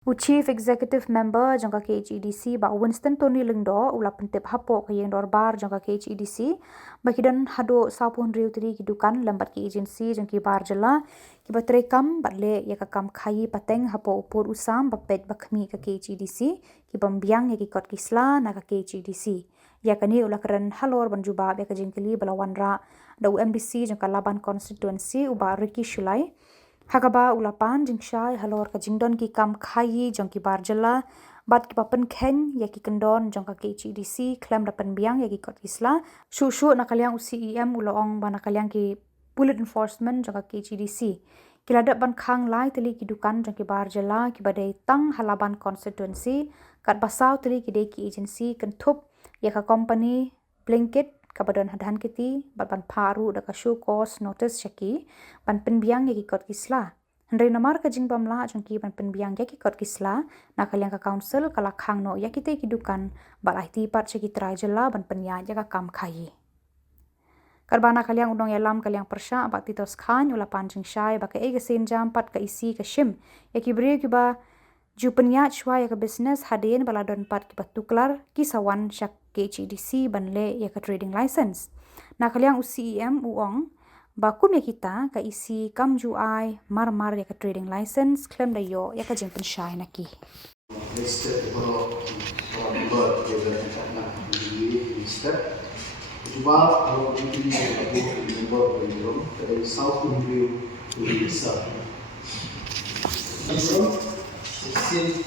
Chief Executive Member jangka KHEDC ba Winston Tony Lingdo ula pentip hapo ke yang dorbar jangka KHEDC bakidan hado sapun riu tiri kidukan lambat ki agency jangki bar jela ki batrekam batle ya kakam khayi pateng hapo upur usam bapet bakmi ke KHEDC ki bambiang ya ki kot kisla na ke KHEDC ya kani ula keren halor banjuba ya ke jengkeli balawan ra da UMDC jangka Laban constituency uba Ricky Shulai Hakaba ulapan jingshai halor ka jingdon ki kam khayi jong ki barjela bat ki papen ken ya ki kendon jong ka KHEDC klem dapen biang ya ki kot isla shu na kaliang UCEM uloong bana kaliang ki bullet enforcement jong ka KHEDC kiladap ban khang lai teli ki dukan jong ki barjela ki badai tang halaban constituency kat basau teli ki dei ki agency kentup ya ka company blanket kabadon hadhan kiti ban paru da ka show cause notice syaki ban penbiang ya kot kisla Hendrai namar ka jing bamla jangki ban penbiang ya kot kisla na kaliang ka council kala khang no ya kite kidukan balai ti pat syaki trai jela ban penya ya ka kam khayi Karbana kaliang udong yalam kaliang persya abak titos khan ula panjing syai ba ka ega sen jam pat ka isi ka shim ya ki beri ki ba ju penya chwa ya ka business hadin baladon pat ki patuklar ki sawan syak KHEDC banle ya ka trading license. Na kaliang UCEM uong bakum ya kita ka isi kam ju ai mar ya ka trading license claim da yo ya ka jeng pensyai naki. Listed kalau member kita nak listed. Cuba kalau ini member belum dari South Review to Lisa. Still,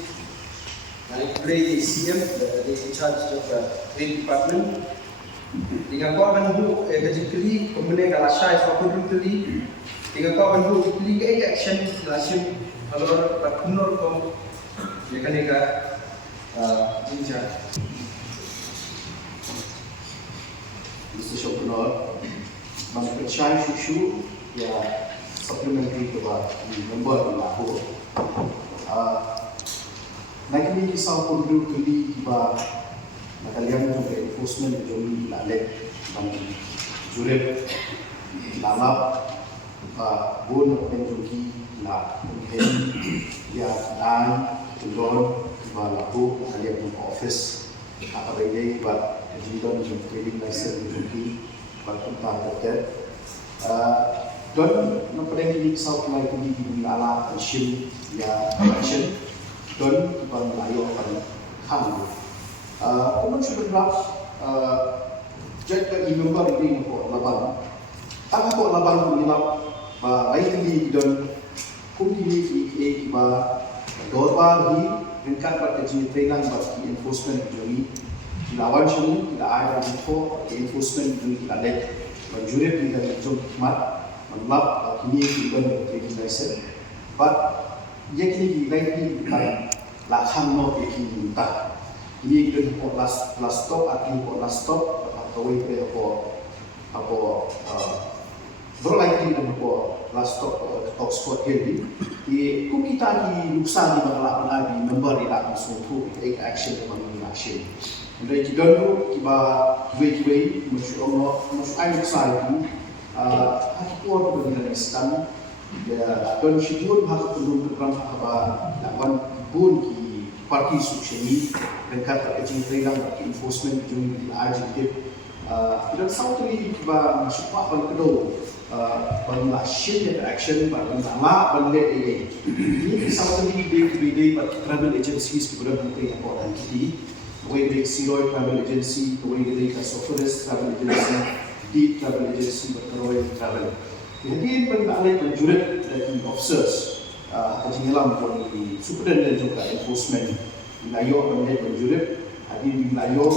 I pray the CM, the in charge of the trade department. Dengan kau bantu basically kemudian kalau saya fakir tadi, dengan kau bantu legal action langsung kalau berkunur kau mereka jinjah. Mr. Shokunor, mana percaya susu ya supplementary kepada member di Lahore. Nakini kisah pun kali ba nakalian tu ke enforcement jomi lalek ban jurep lalap bon penjoki la pen ya dan tundon ba labu kalian tu office apa bagi ba jindon jom trading license joki ba tempat terkait don nampak ini kisah pun lagi di ala shim ya action don bang layo pada ham. Kemudian sudah jadi member ini untuk laban. Tak untuk laban minap lain di don kumili ki ba dorba di ringkat pada jenis training bagi enforcement jogi lawan sini tidak ada info enforcement jogi tidak ada menjurep di dalam jom mat menlap kini di don training license. But yakni lagi la kham no yakni ta ini ke ko last stop atau ko last stop atau we apa berlagi dengan ko last stop Oxford Hill di ku kita di luksa di bangla lagi member di dalam suatu take action dengan action dari kidon kiba we musuh Allah musuh ayu sai hati kuat dengan Islam ya don shibun hak perlu program apa lawan bun ki parti sukseni dekat agent training bagi enforcement jumlah di ajib dan sautri ba masuk ban kedo ban shin action ban lama ban le ini sautri day but travel agencies ki bulan penting important kiti way big Seroy travel agency the way they ka Sophorus travel agency deep travel agency Royal travel jadi penalih penjurit dari officers penjelam pun di superintendent juga enforcement wilayah penalih penjurit ada di wilayah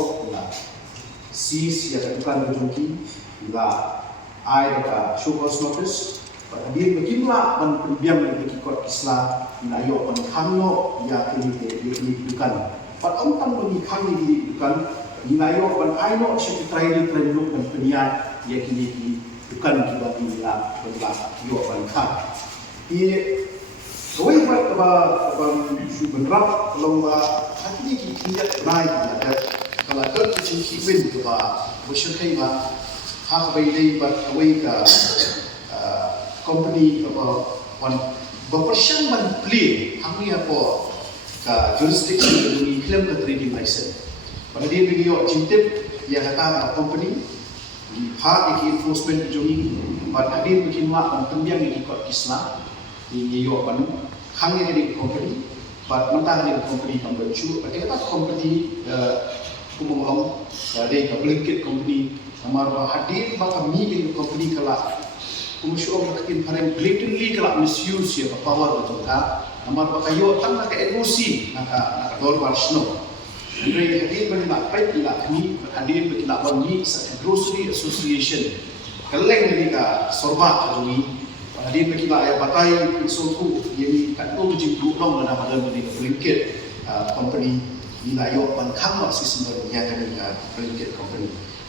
sis yang lakukan penjungki bila ai dekat show cause notice pada dia berjumlah penbiang dari kikot Islam wilayah penhamno yang kini dibukan pada orang bagi kami dibukan wilayah penaino sekretari penduduk dan peniat yang kini bukan kita bila yo bangka ini koi buat bang subenrap lomba hati kita naik ada kalau ada cincin win tu bersyukur bah hak bayi buat away ke company apa berpersian man play kami apa ka jurisdiction ke dungi claim ke trading license. Pada dia bagi yo cintip yang kata company di hak enforcement dungi pada dia bikin mak dan tembiang di kot Islam di yo panu hangnya di company pada mentah di company kan bercu pada kata company kumong dari ka blanket company amar hadir baka meeting company kala kumusyo makin parang blatantly kala misuse ya power betul ka amar baka yo tang naka emosi naka dol parsno andre hadir bani nak pai ila kami hadir baki nak bani sa grocery association kaleng ni ka sorba kami hadir baki nak ya batai isoku yani kan tu jing du long na ada bani blanket company ila yo pan khang si sebenarnya kan blanket company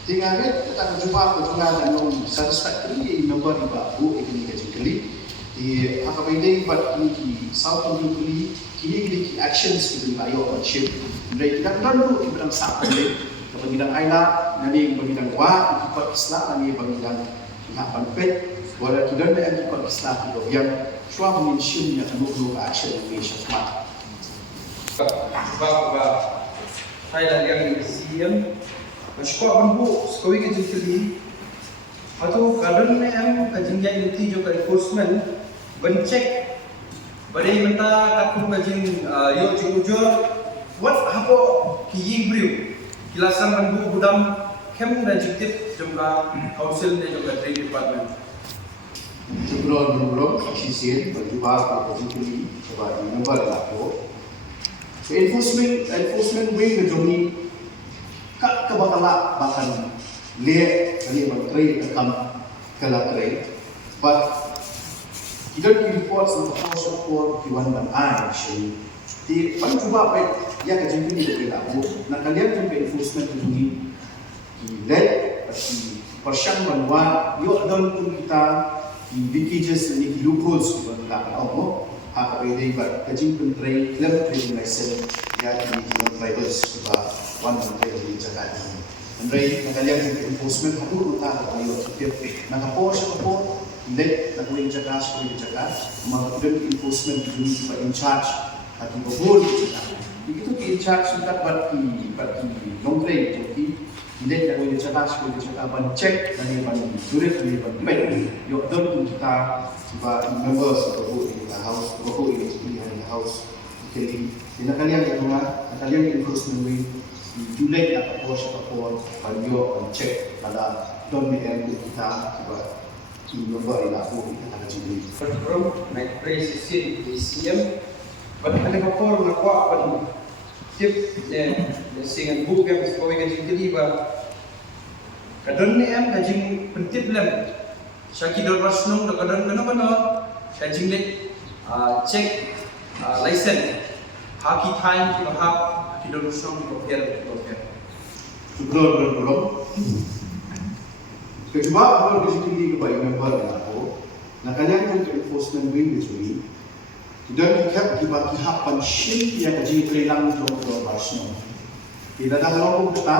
tinggal kita jumpa ketungan dan satisfactory member iba bu ini kali di apa ini buat ini di South Kali kini actions itu ayo ship dari kita dulu di bidang saham di bidang aila nanti bidang wa ikut Islam nanti bidang pihak panpet wala kita dan ikut Islam itu yang suami mention yang dulu action ini syarat sebab Thailand yang siam Mashko banbu sekolah kita jadi, atau kadang ni kajingnya itu juga enforcement bencek, badai mentah kapur kajing yo jujur, what apa kiyi brew, kilasan banbu budam kem dan jiktif juga council dan juga trade department. Sebelum sisi berjumpa kajing sebab member aku, enforcement wing kejomi kat kebatala bahkan lihat ini menteri akan kelakrai, but kita report sama house report di wan action di pan cuba baik ya kajian ini berbeda. Nak kalian jumpa enforcement ini di led di persiang banwan yuk dan pun kita di leakages ini di loopholes di belakang awak hak beda ibat kajian menteri claim trading license ya di tribals sebab one menteri di Jakarta ini. Andai nakalian yung enforcement hadur utang ayo setiap nakapo siya kapo hindi nakuha Jakarta sa Jakarta mga enforcement yung pa in charge at yung board Jakarta. Ito in charge sudah bati nongkreng jadi hindi nakuha Jakarta sa Jakarta ban check dan ban surat dan ban pay yung doon kita ba members of the board in the house board in the house kali nakalian yung nakalian enforcement wing Julai nak pos kapor panyo cek pada don BM kita sebab nomor ila aku kita akan jadi. Pertama, naik presisi di siam, pada ada kapor nak kuat pada tip dengan buku yang sekolah kaji jadi bah. Kadang ni kaji pentip lem, syaki dor pasnung dah kadang mana kaji lek cek license, haki time bahap kita rusung kopiar. Sebelum kedua kalau di sini kebaik member aku, nak kalian untuk enforcement wing di sini, dan kita dibagi hak pensiun yang kaji kehilangan untuk personal. Tidak ada kalau kita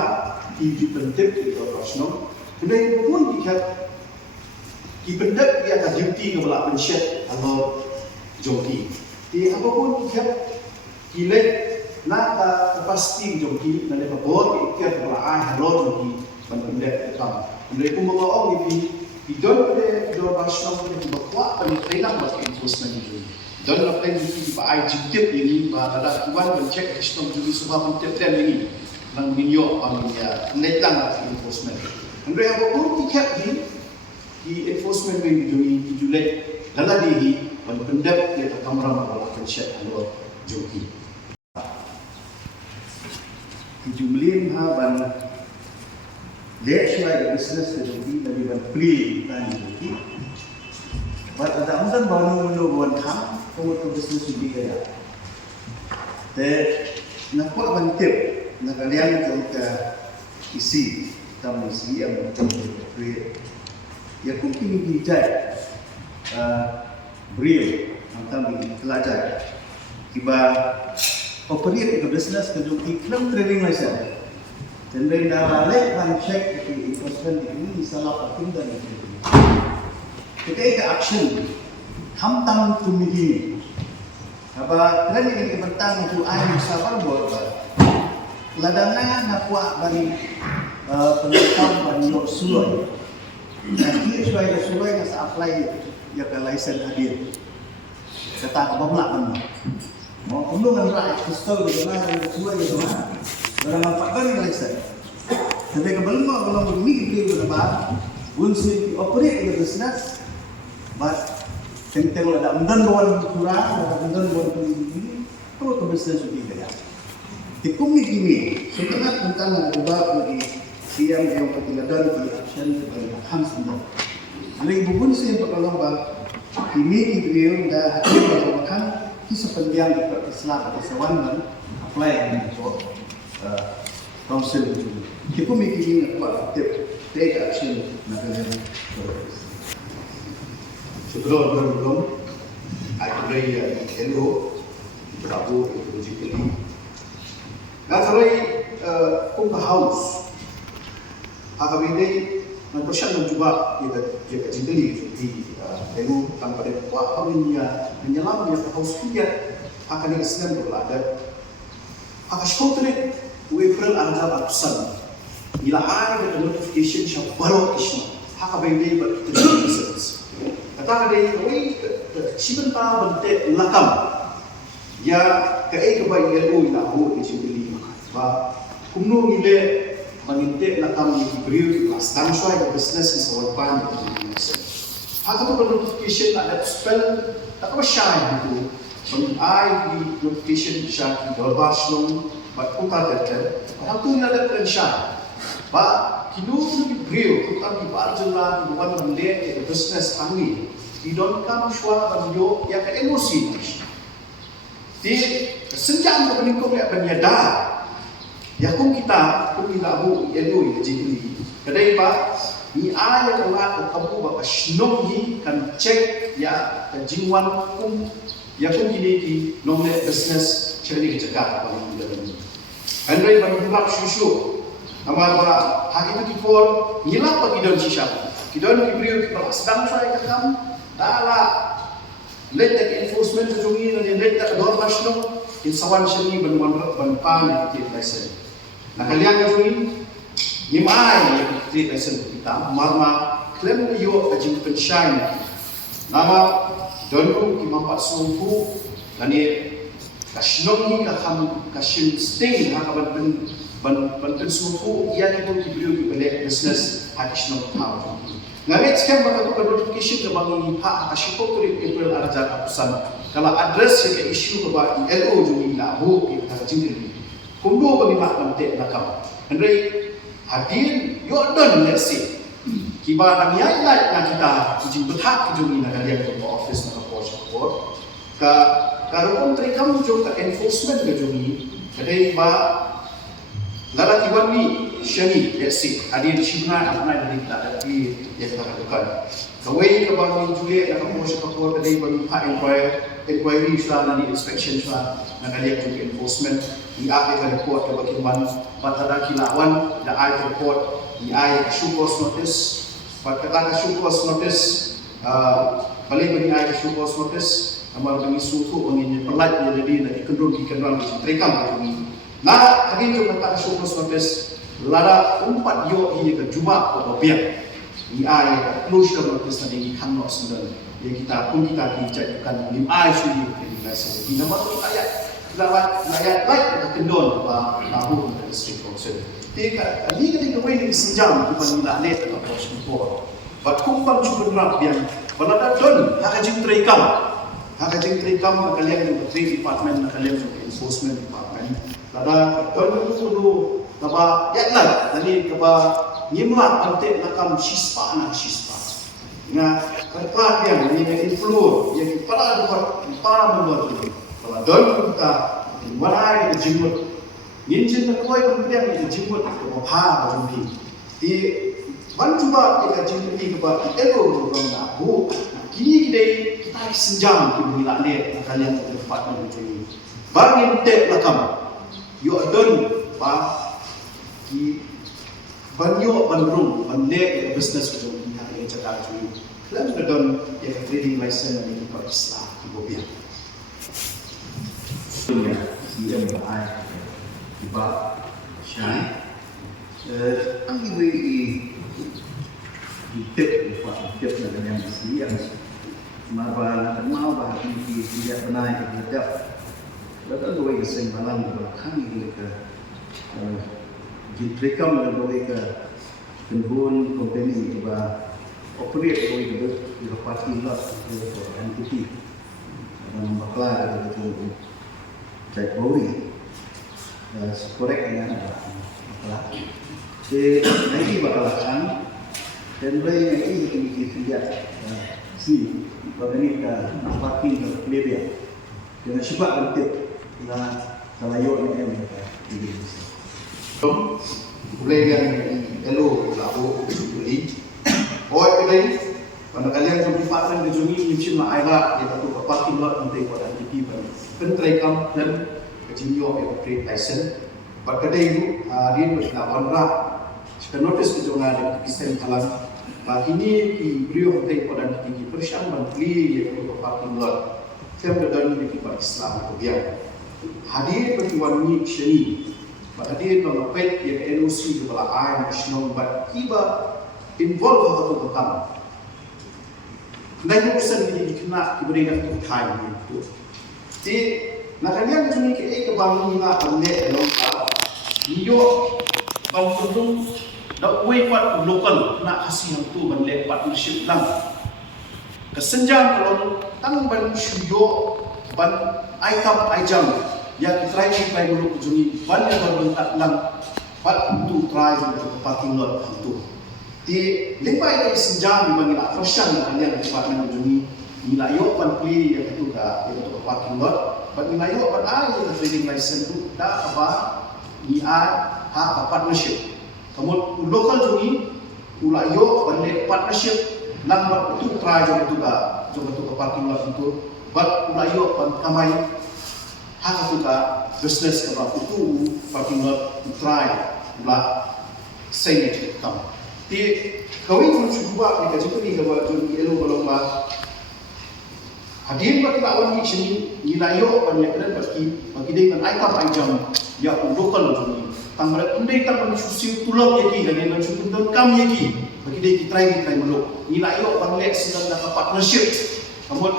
di penting untuk personal, kemudian pun kita di penting dia akan duty kepada pensiun atau joki. Di apapun kita pilih nak pasti joki nanti babor ikat berai halon joki pendek kam. Mereka mengaong di don pada dua pasal ini berkuat pada training bagi enforcement ini. Don lakukan di pakai jikit ini, pada tuan mencek sistem juga semua pencet ini, nang minyo amnya netang enforcement. Mereka apapun ikat di enforcement ini di Julai laladi pada pendek dia kamera malah pencet halon joki. Jumlin ban let's like business jadi dari ban play tadi jadi but ada mungkin baru buat ham kalau tu business jadi kaya nak buat ban tip nak kalian ke isi tamu isi yang macam play ya pun kini dijai beri macam pelajar tiba operate ke business ke joki claim trading license. Dan dari dalam ban check di enforcement ini salah penting dan itu. Ketika action, ham tang tumigi, Apa kerana ini bentang untuk air sabar buat ladana nak buat bagi pengetahuan bagi yok sulai. Nanti sulai nak apply ya ke license hadir. Kata apa pula mana? Mau perlu kan rakyat pistol bagaimana sulai bagaimana? Barang apa kan license? Tapi kalau begini kita berapa? Unsur operate the business, but kalau ada mendan kurang, ada mendan ini, kalau ke business itu tidak. Di komik ini, sebenarnya tentang ubah bagi siang yang pertigadan di action sebagai hamster. Alih bukan sih perkara ini beliau dah hadir melakukan kisah pendiam di Islam atau sewan apply untuk council itu. Di komik ini apa? Take action nak sebelum aku beri hello berapa itu jadi nak beri pun house agak beda nak persiapan juga jika jadi hello tanpa ada wahnya menyelam dia house dia akan Islam berada akan sekotri April ada absen bila ada notification siapa baru kisah agak beda berterima kata dia, wei, sebentar bentuk lakam, ya kaya kebaik LO nak buat di sini, bah, kumno gile mengintek lakam yang diberi kelas, tanpa ada business di sewapan. Hak itu notification ada spell, tak apa shy itu, mengai di notification shy di dalam slong, bat putar data, hak itu ada trend shy, bah, kilo diberi, putar di barjela, bukan mendet business kami. Didonkan suara banjo yang ke emosi. Di senjam ke peningkong yang penyadar. Ya kum kita bu yelu ya jadi. Kedai ba ni ayat Allah kamu bapa shnong ni kan cek ya jinwan kum ya kum kini ki nomne business cari kecegah apa yang dalam. Andai berharap susu. Amal ba hak itu kipol nilap bagi daun sisa. Kidon diberi sedang saya kekam. Dahlah, letak enforcement jungi dan letak dor nasional insawan seni berpan di license. Nah kalian jungi, nyimai di license kita, marma klaim yo ajin pensyai. Nama donku kimampat sumpu dan ni kasinong ni kaham kasin sting hakaban ban sumpu ia kita diberi oleh business hadisno tahu. Ngarit sekarang bakal notification ke bangun hak asyik dari April arja kapusan. Kalau address yang isu ke bagi LO juni lahu kita jingkiri. Kundo bagi mak nanti nakam. Andai hadir yo don let's say. Kiba nang yai lai nak kita jing berhak juni nak kalian ke office nak support. Kalau kontri kamu juga enforcement ke juni. Kadai ba lara kiwan ni syani let's say hadir shibna apa dari kita dari yang kita lakukan. Kawai ke bangun Juliet nak kamu support kadai bagi hak inquiry sudah di inspection sudah nak kalian juga enforcement di apa report ke bagaimana batara kilawan da ai report di ai shukos notice kata shukos notice balik bagi ai shukos notice amal bagi suku bagi pelat jadi dari kendung di terekam ini. Nah, hari itu kata shukos notice lara umpat yo ini ke juma atau biar di ai closure notice tadi di kantor sudah yang kita pun kita dijadikan di ai sudi di license di nama tu ayat lawat ayat baik kita kendon tahu dari district council. Tiga ini ketika ini senjam di mana net atau support. But kumpang cuba nak biar balada don hak jing terekam kalian yang trade department kalian juga enforcement department. Lada don dulu kaba yaklah tadi kaba nyimlah penting nakam sispa. Nga kerpat yang ini influ yang para membuat dulu. Kalau don kita mana itu jimut. Injin nak koi penting itu jimut ke apa jumpi. Di ban cuba kita jimut ini kepada ego orang aku. Kini kita senjam di bulan ni kalian tempat menuju. Bagi tek nakam. Yo don di banyak bandung bandek business itu yang cakap itu. Kalau don yang trading license ini per Islam di Bobia. CM berai sebab syai ang iwi ditip buat ditip dengan yang mabah mau bah di tidak benar terhadap lalu dua kesimpulan berkang ini ke jitrekam dan dua ke penghun company bah operate dua ke di parking lot entity dan bakal itu cek bori korek dengan bakal jadi bakalan dan boleh ini kita si bagaimana parking lebih dengan sebab bentuk na kalayo ni yang ini boleh yang elo lalu beli boleh pada kalian yang dipakai di sini mungkin lah ayat dia tu parking lot untuk pada TV pentrekam dan kejinyo operate license pada day dia berlawan rak jika notice itu ada kisah kalang ini di beliau untuk pada tinggi persian bantli yang untuk parking lot saya berdan di kibat Islam kebiang hadir pertuan ni shani hadir dalam pet yang NOC kepala air nasional bat kiba involve atau bekam dan urusan ini kena diberikan untuk time itu. Jadi, nakanya macam ni kebangun nak ambil lokal, dia bangun dah buat lokal nak hasil itu ambil partnership lang. Kesenjang kalau tang ban syuyo ban aikam aijam yang try dulu kejuni ban yang berbentak lang pat untuk try untuk parking lot itu. Di lembai dari senjang bagi nak persian hanya department ujungi nilai pan pli yang itu ka itu parking lot bagi nilai pan yang trading license itu dah apa ni ha partnership kemudian local jungi ulai pan partnership number itu try itu ka coba tu parking lot itu but ulai pan kamai ha itu ka business ka itu parking lot try ulah say it come di kawin mencuba di kajian ini kalau jadi elu kalau mah hadir bagi lawan di sini nilayo banyak dan bagi dia dengan aikam aijam ya lokal jadi tambah undai tambah susi tulak yaki dan yang mencuba dan kam yaki bagi dia kita meluk nilayo banyak sedang dapat partnership namun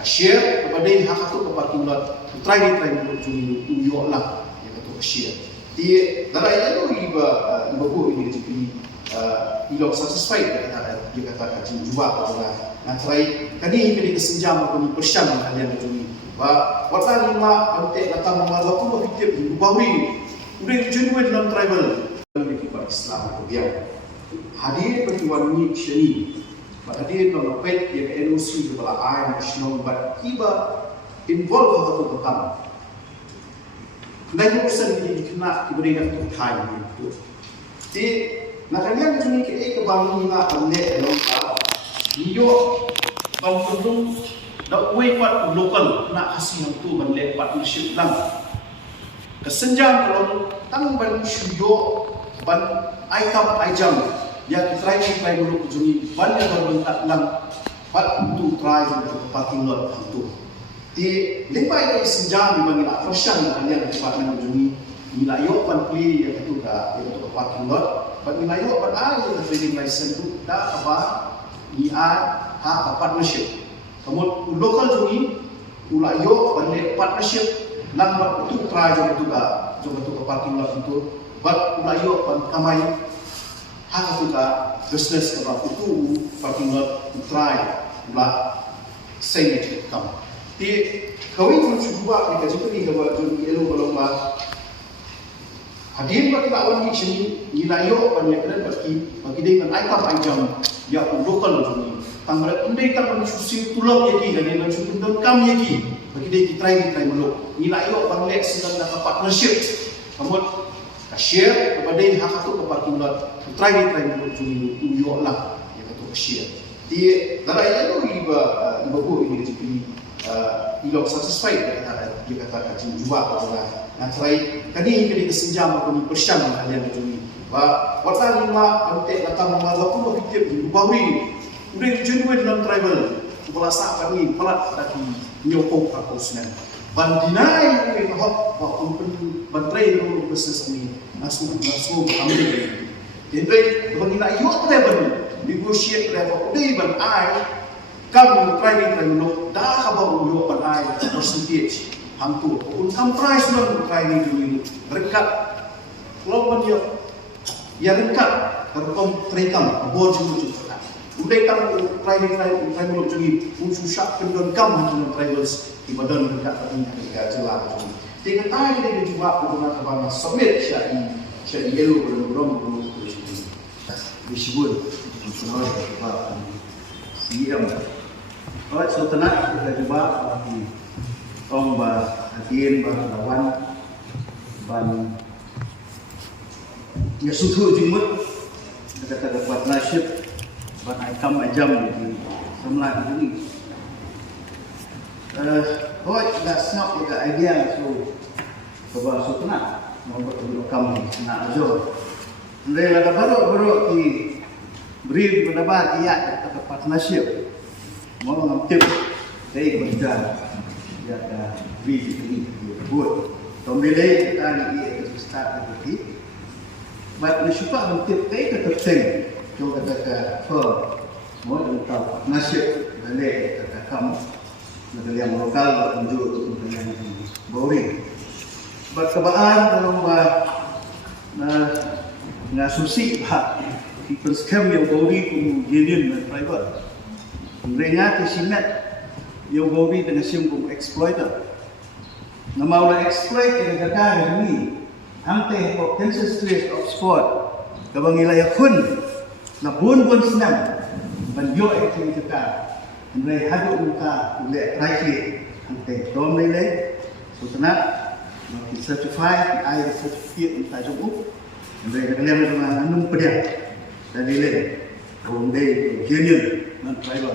share kepada dia hak itu parking lot try meluk jadi uyo lah yang itu share di dalam itu iba bu ini jadi ilok satisfied dia kata kaji jual orang nak try kini kini kesenjam atau persian kalian itu bah waktu lima antek datang mengalau pun berfikir di Bauri udah genuine non tribal di kibat Islam kebiang hadir pertuan ni shani hadir dalam pet yang NOC kepala air nasional bat kiba involve atau bekam dan urusan ini kena diberikan untuk time itu jadi nakanya macam ni kebangun nak ambil lokal dia bangun dah buat lokal nak hasil itu ambil partnership lang kesenjang kalau tang ban syuyo ban aikam aijam yang try dulu kejuni ban yang berbentak lang pat untuk try untuk parking lot itu di lembai dari senjang bagi nak persian yang department kejuni nilai pan pli yang itu ka untuk parking lot bagi nilai pan yang trading license itu dah apa ni ha partnership kemudian lokal juni ulai pan partnership lang itu try itu ka coba tu parking lot itu but ulai pan kamai ha itu ka business ka itu parking lot try ulah say it come di kawin mencuba di kajian ini kalau juni elu kalau mah hadir bagi lawan di sini nilai banyak dan bagi dia dengan aikam aijam ya lokal juni tambah undai tambah susi tulak yaki dan yang mencuba dan kam yaki bagi dia kita meluk nilai banyak sedang dapat partnership kemudian share kepada dia hak itu ke parking lot try meluk juni uyo lah yang itu share di dalam itu iba bu ini jadi ilok satisfied dia kata kaji jual orang nak try kini kini kesenjam atau persian kalian itu bah waktu lima antek datang mengalau pun berfikir di Bauri udah genuine non tribal kepala sah kami pelat dari nyokong perkusian ban dinai ke hok ba pun ban trai ro business ni asu amri Jadi, bagi nak yuk pada ban negotiate pada apa dei ban ai kam try ni kan no dah khabar yuk ban ai percentage hamtu pun kam price non try ni dulu rekat kalau ban yuk ya rekat terkom trekam bor julu juga udai tam try ni juga pun susah pendon kam dengan tribals di badan rekat tadi kita jelas dengan ai dia juga pun nak submit syai yellow belum disebut mengenai apa siam. Kalau setelah kita coba lagi tong hakin lawan ban ya susu jumut kita dapat nasib ban aikam ajam di semula ini. That's not the idea. So coba setelah mau berkam nak ajar. Mereka ada baru di beri pendapat ia tempat nasib mau ngambil dari berjalan ya ada beri ini buat tombelai kita ni itu start lagi but nasibat ngambil dari keterteng coba kata firm mau tahu nasib balik kata kamu negara yang lokal tunjuk untuk yang boring but kebaan kalau ngasumsi people scam yang bauri kum union dan private mereka kesimet yang bauri dengan sim kum exploiter nama orang exploit dengan kata ini hampir potential stress of sport kabang ilaya kun na bun senam ban yo activity ka mereka hadu muka oleh private hampir dom nilai sutana certified I certificate untuk jumpa mereka kalian dengan anum pedia dan nilai Romde union non tribal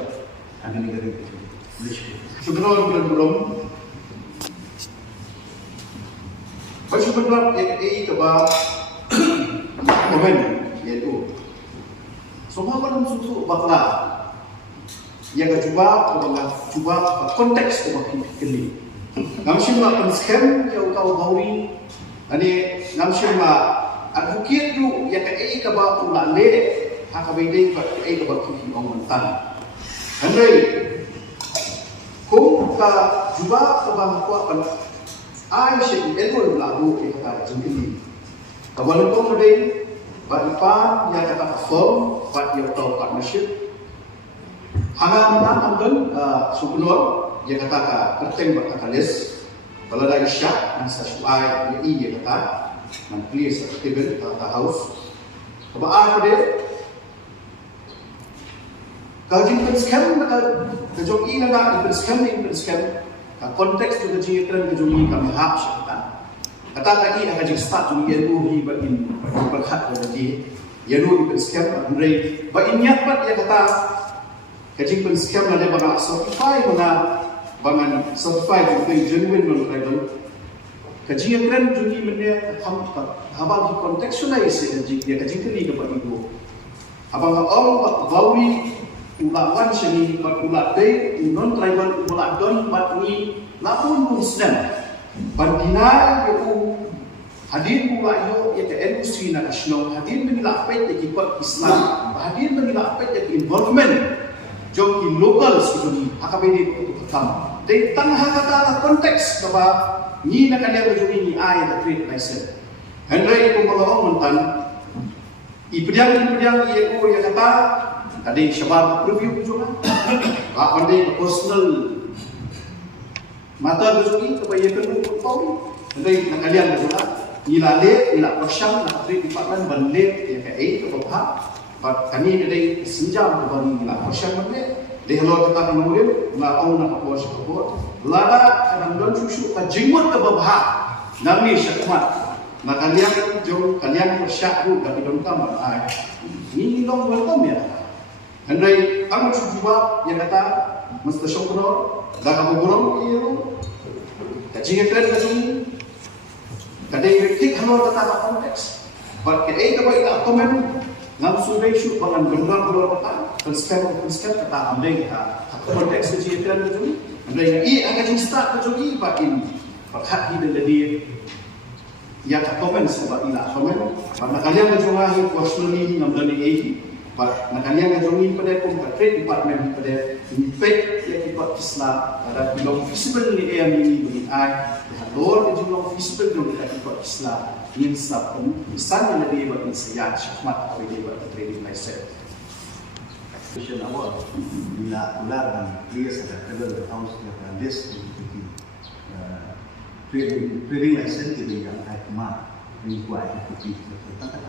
akan negara itu. Sebenarnya belum. Macam sebenarnya ini keba komen yaitu semua orang susu bakla yang cuba konteks kebaki kini. Namsim lah penskem yang kau bauri, ani namsim lah advocate tu yang ke keba ulang le hak bidai kat keba kini orang mentan. Andai kau ka cuba keba kuat pada ai syek elok lagu kata jengkili. Kawan kau mending baripan yang kata firm, bat yang tahu partnership. Hanga menang ambil subnor yang kata perteng berkatalis. Kalau ada isyak, nasa suai yang kata man please table the house kaba apa dia kajin scam ka jogi na scam ka konteks tu kaji kran ka jogi ka mahap syata kata lagi ka jing start tu yenu hi bagin berhak jadi yenu scam andre ba inyat pat ya kata kajin scam na dia bang certify bangan certify tu genuine non tribal kajian keren juga mana abang di kontekstualize dia kajian kini kepada ibu abang orang bawi ulawan seni ulat day non tribal ulat don bat ni lapun muslim bandina itu hadir ulat yo ya ke industri nasional hadir menilai apa yang ikut Islam hadir menilai apa yang involvement joki lokal seperti akabedi untuk pertama dari tengah kata konteks kepada ni nak kalian berjumpa ni ai the trade license. Hendai itu melawang mentan. Ipiang ia yang kata ada syabab review juga. Apa dia personal mata berjumpa kepada ia perlu tahu. Hendai nak kalian berjumpa. Ila persyam nak trade department balik yang ke bawah. But kami ada senjam kepada ila persyam balik. Dia lalu kata kemudian ngau nak apa sebab lada kadang susu kajimut ke bawah nami syakmat maka kalian persyak tu dari dalam kamar ni long welcome ya andai kamu cuba yang kata mesti syukur dah kamu burung iyo kajian kan kajung kadang kritik halor kata konteks but ke apa komen ngam sudah syuk bangan benar kata kata ambil konteks kejiatan itu anda ingat akan start kecuali pakin pakat hidup jadi ya tak komen sebab ilah komen pada kalian kecuali kuasuni namdani pada kalian kecuali pada trade department pada impact yang kita Islam ada belum visible ni yang ini bagi Lord itu belum visible dong kita Islam ingin sab pesan yang lebih buat saya syahmat bagi buat trading license. Question awal bila ular dan clear ada federal house yang list trading license itu yang hikmah require itu tentang